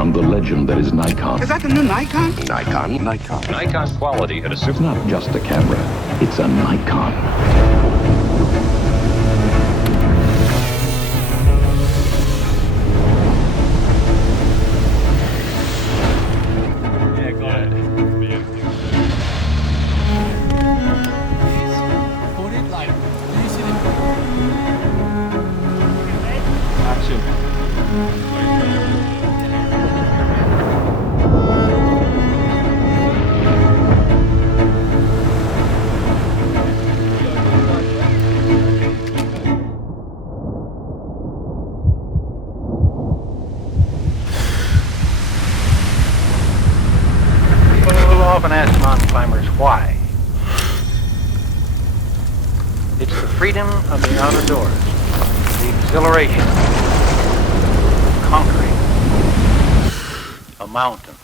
from the legend that is Nikon. Is that the new Nikon? Nikon. Nikon quality at a super... It's not just a camera, it's a Nikon. Often ask mountain climbers why. It's the freedom of the outdoors, the exhilaration of conquering a mountain.